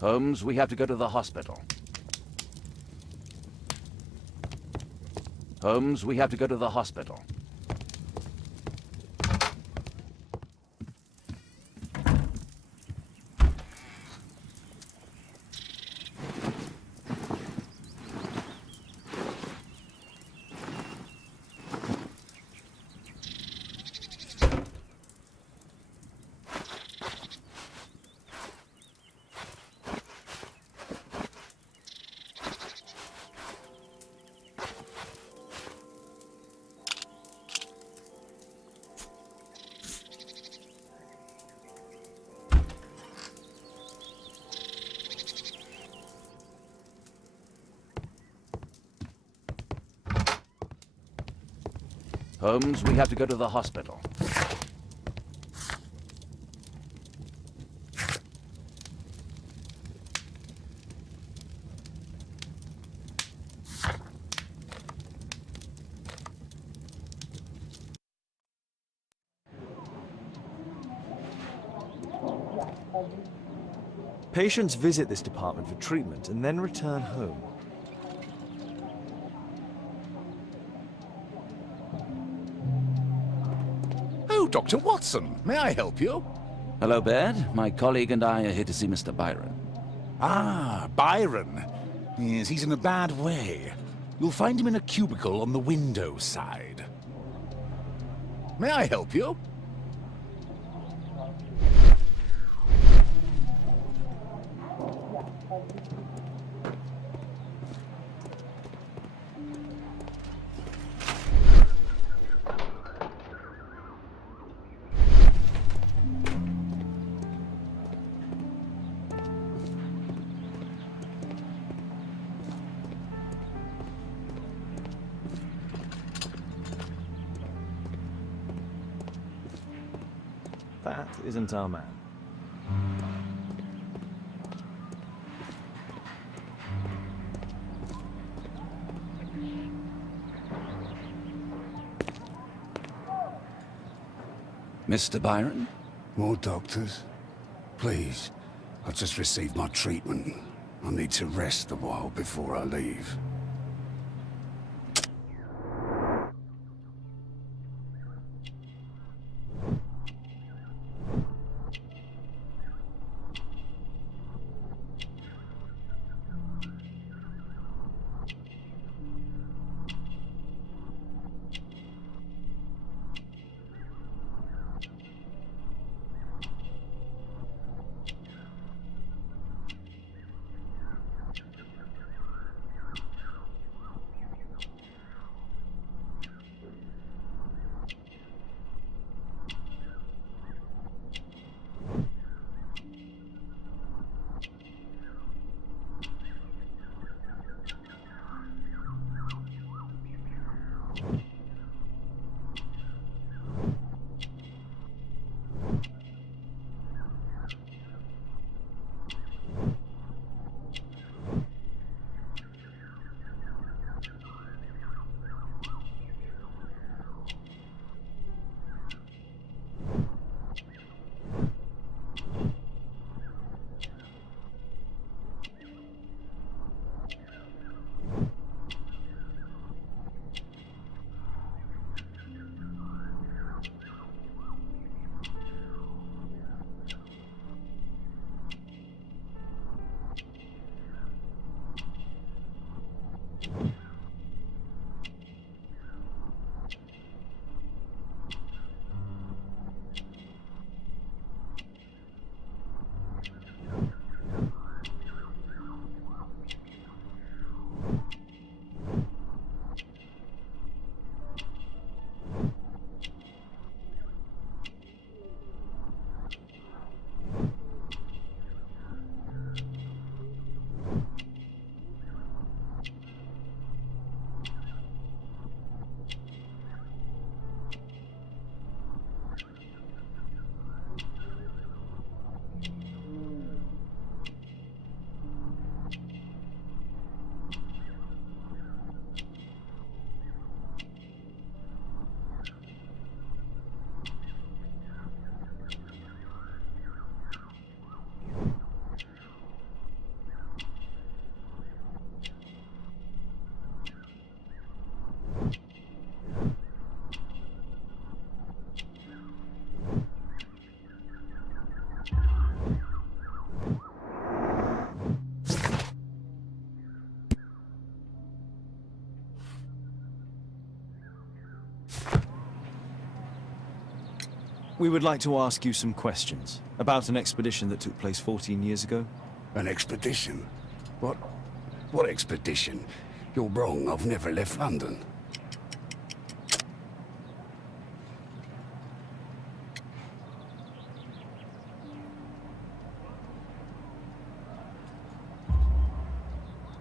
Holmes, we have to go to the hospital. Holmes, we have to go to the hospital. Holmes, we have to go to the hospital. Patients visit this department for treatment and then return home. Oh, Dr. Watson, may I help you? Hello, Baird. My colleague and I are here to see Mr. Byron. Ah, Byron. Yes, he's in a bad way. You'll find him in a cubicle on the window side. May I help you? That isn't our man. Mr. Byron? More doctors? Please, I've just received my treatment. I need to rest a while before I leave. We would like to ask you some questions about an expedition that took place 14 years ago. An expedition? What? What expedition? You're wrong, I've never left London.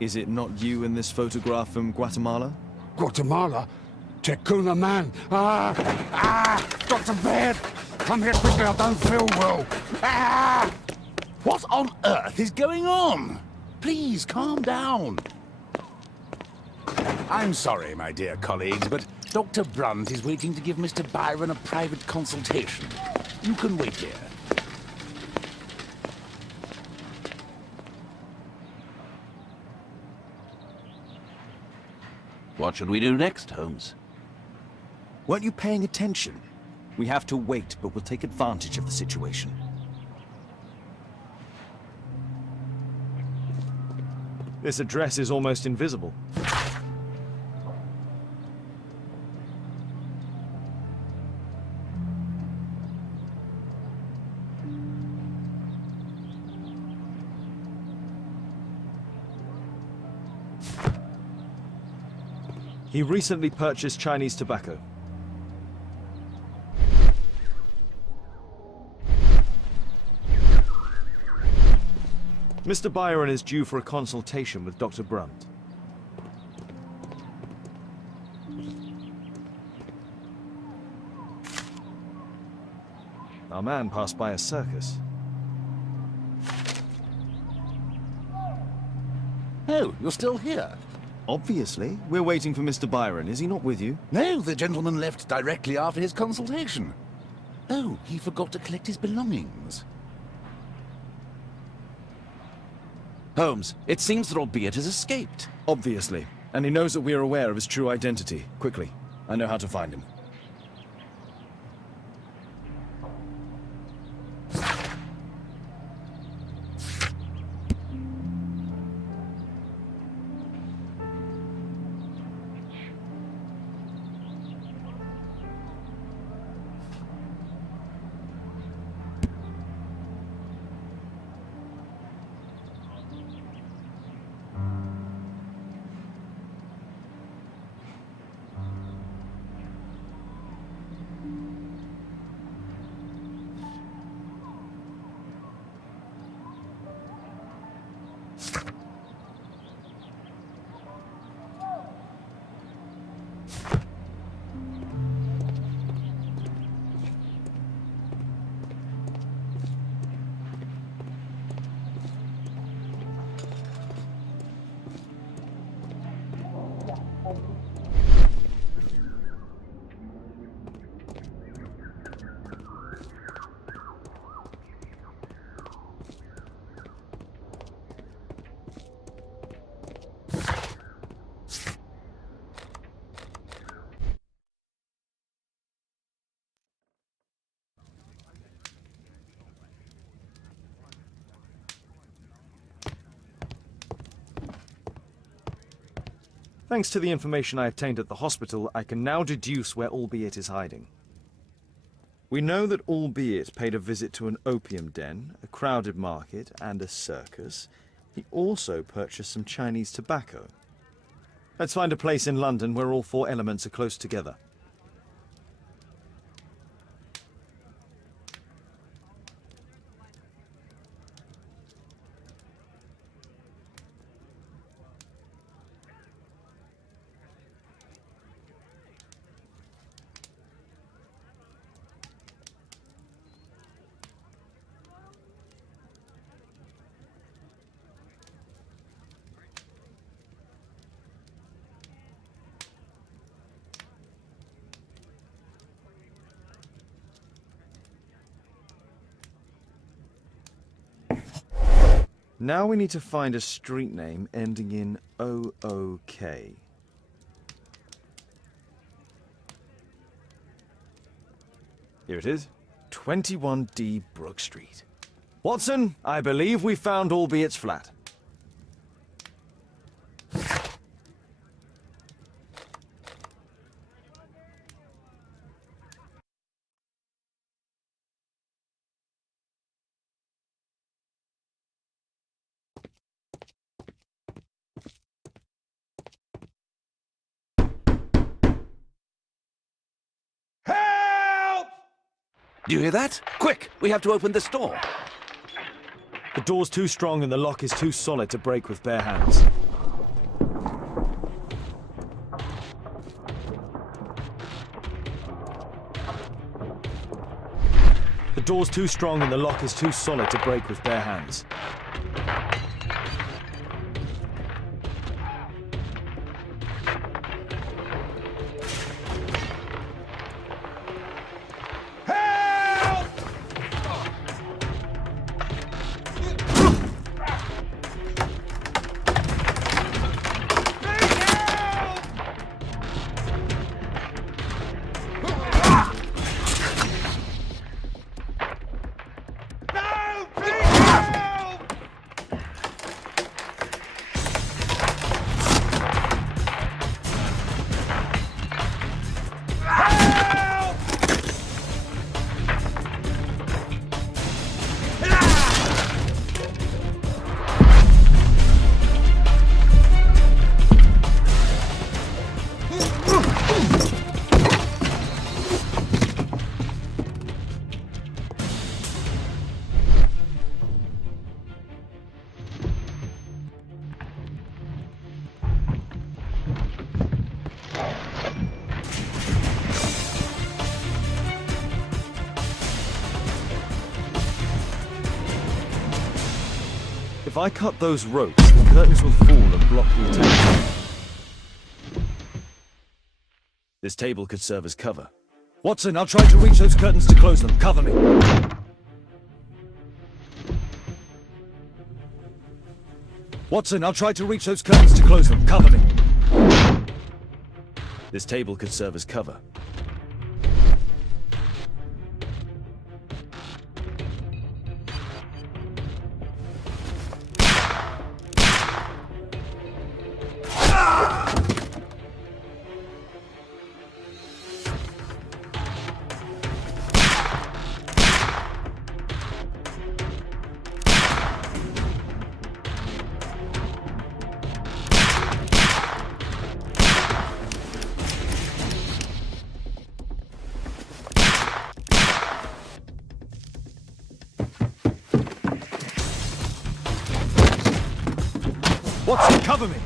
Is it not you in this photograph from Guatemala? Guatemala? Tecuna man! Dr. Baird! Come here quickly, I don't feel well! What on earth is going on? Please, calm down. I'm sorry, my dear colleagues, but Dr. Brunt is waiting to give Mr. Byron a private consultation. You can wait here. What should we do next, Holmes? Weren't you paying attention? We have to wait, but we'll take advantage of the situation. This address is almost invisible. He recently purchased Chinese tobacco. Mr. Byron is due for a consultation with Dr. Brunt. Our man passed by a circus. Oh, you're still here? Obviously. We're waiting for Mr. Byron. Is he not with you? No, the gentleman left directly after his consultation. Oh, he forgot to collect his belongings. Holmes, it seems that albeit has escaped. Obviously. And he knows that we are aware of his true identity. Quickly. I know how to find him. Thanks to the information I obtained at the hospital, I can now deduce where Albeit is hiding. We know that Albeit paid a visit to an opium den, a crowded market, and a circus. He also purchased some Chinese tobacco. Let's find a place in London where all four elements are close together. Now we need to find a street name ending in OOK. Here it is. 21D Brook Street. Watson, I believe we found Albeit's flat. Do you hear that? Quick! We have to open this door. The door's too strong and the lock is too solid to break with bare hands. The door's too strong and the lock is too solid to break with bare hands. If I cut those ropes, the curtains will fall and block the attack. This table could serve as cover. Watson, I'll try to reach those curtains to close them. Cover me. Watson, I'll try to reach those curtains to close them. Cover me. This table could serve as cover. Watson, cover me!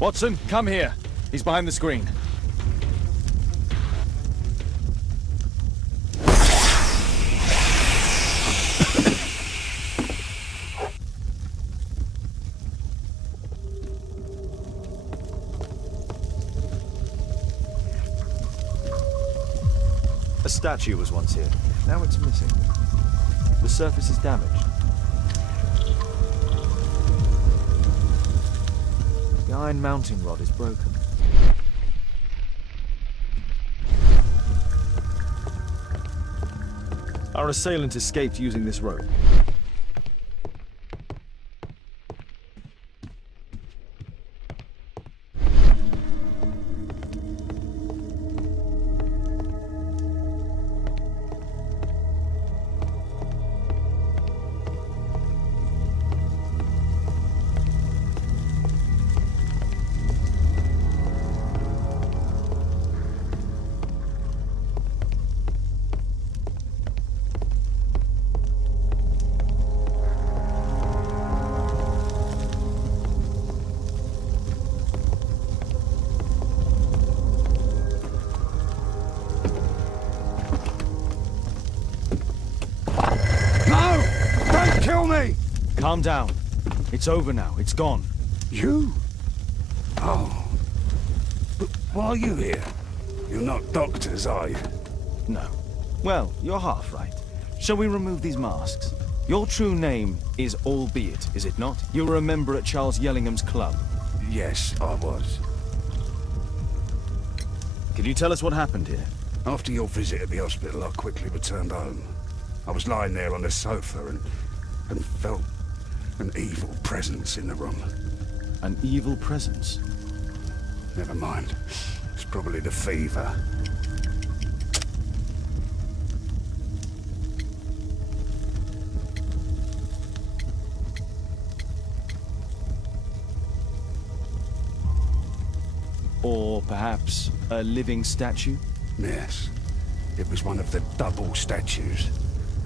Watson, come here. He's behind the screen. A statue was once here. Now it's missing. The surface is damaged. The iron mounting rod is broken. Our assailant escaped using this rope. Calm down. It's over now. It's gone. You? Oh. But why are you here? You're not doctors, are you? No. Well, you're half right. Shall we remove these masks? Your true name is Albeit, is it not? You were a member at Charles Yellingham's club. Yes, I was. Can you tell us what happened here? After your visit at the hospital, I quickly returned home. I was lying there on the sofa and felt an evil presence in the room. An evil presence? Never mind. It's probably the fever. Or perhaps a living statue? Yes. It was one of the double statues.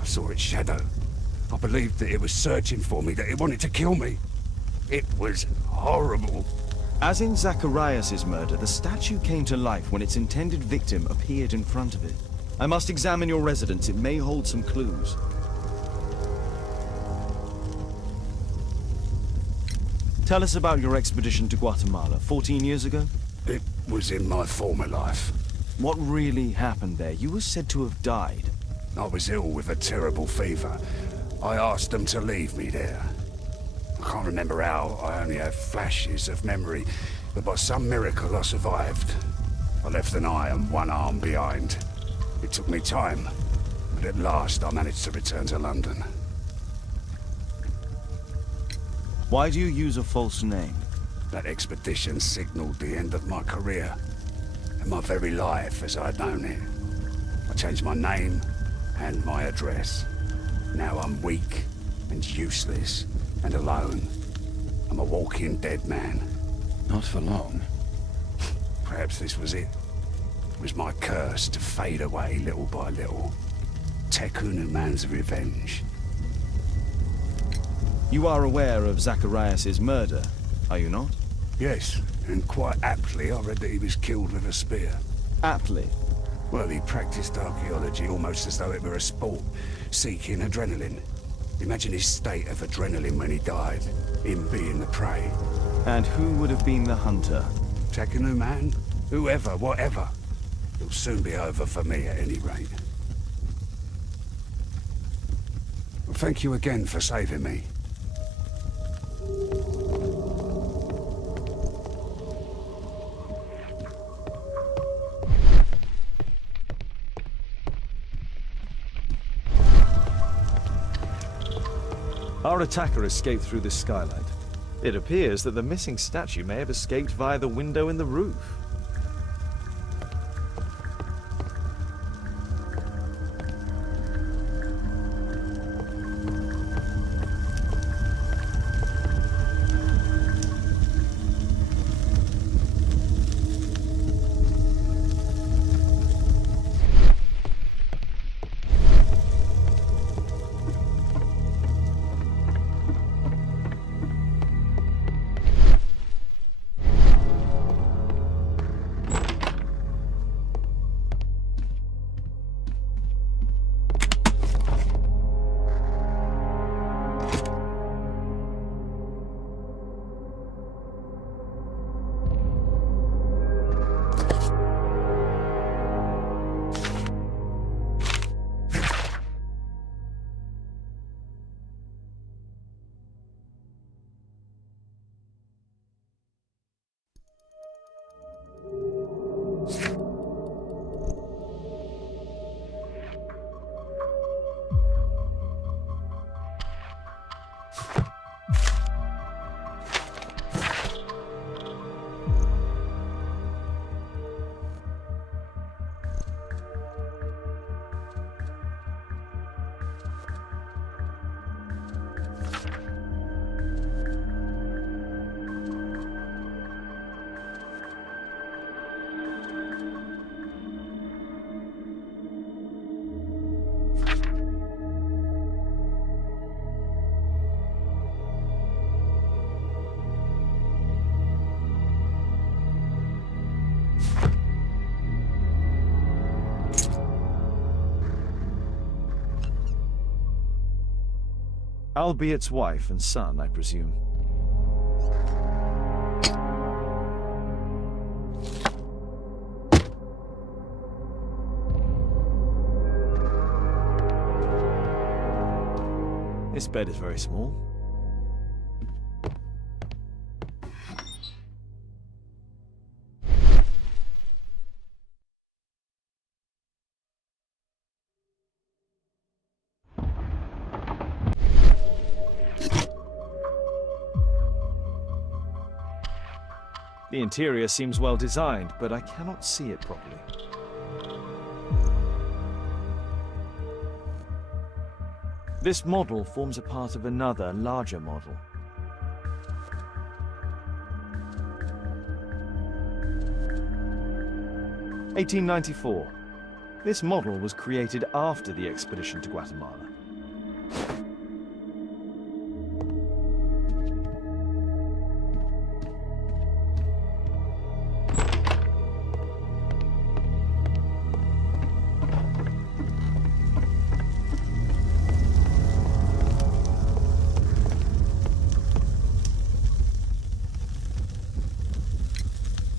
I saw its shadow. I believed that it was searching for me, that it wanted to kill me. It was horrible. As in Zacharias' murder, the statue came to life when its intended victim appeared in front of it. I must examine your residence. It may hold some clues. Tell us about your expedition to Guatemala 14 years ago. It was in my former life. What really happened there? You were said to have died. I was ill with a terrible fever. I asked them to leave me there. I can't remember how. I only have flashes of memory. But by some miracle, I survived. I left an eye and one arm behind. It took me time, but at last I managed to return to London. Why do you use a false name? That expedition signaled the end of my career, and my very life as I'd known it. I changed my name and my address. Now I'm weak and useless and alone. I'm a walking dead man. Not for long. Perhaps this was it. It was my curse to fade away little by little. Tekun man's revenge. You are aware of Zacharias' murder, are you not? Yes, and quite aptly I read that he was killed with a spear. Aptly. Well, he practiced archaeology almost as though it were a sport, seeking adrenaline. Imagine his state of adrenaline when he died, him being the prey. And who would have been the hunter? Tekun man? Whoever, whatever. It'll soon be over for me at any rate. Well, thank you again for saving me. Our attacker escaped through this skylight. It appears that the missing statue may have escaped via the window in the roof. Albiet's wife and son, I presume. This bed is very small. The interior seems well designed, but I cannot see it properly. This model forms a part of another, larger model. (1894). This model was created after the expedition to Guatemala.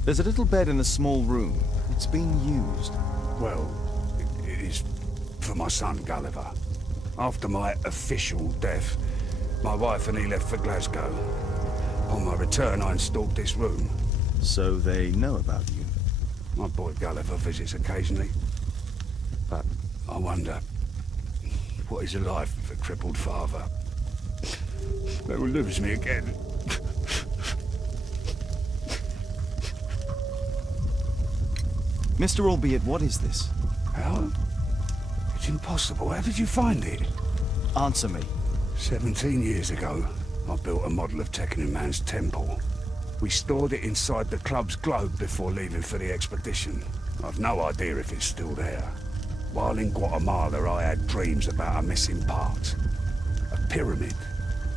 There's a little bed in a small room. It's been used. Well, it is for my son, Gulliver. After my official death, my wife and he left for Glasgow. On my return, I installed this room. So they know about you. My boy Gulliver visits occasionally. But I wonder, what is a life with a crippled father? Who lives me again? Mr. Albeit, what is this? How? It's impossible. How did you find it? Answer me. 17 years ago, I built a model of Tekkening Man's temple. We stored it inside the club's globe before leaving for the expedition. I've no idea if it's still there. While in Guatemala, I had dreams about a missing part. A pyramid.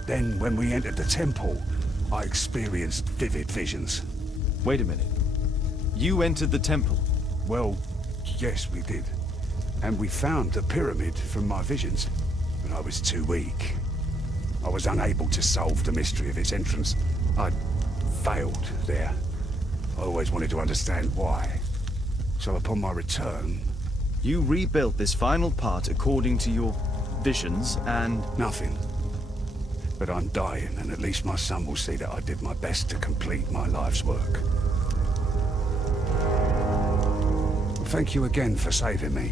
Then, when we entered the temple, I experienced vivid visions. Wait a minute. You entered the temple? Well, yes, we did. And we found the pyramid from my visions. But I was too weak. I was unable to solve the mystery of its entrance. I failed there. I always wanted to understand why. So upon my return... You rebuilt this final part according to your visions and... Nothing. But I'm dying, and at least my son will see that I did my best to complete my life's work. Thank you again for saving me.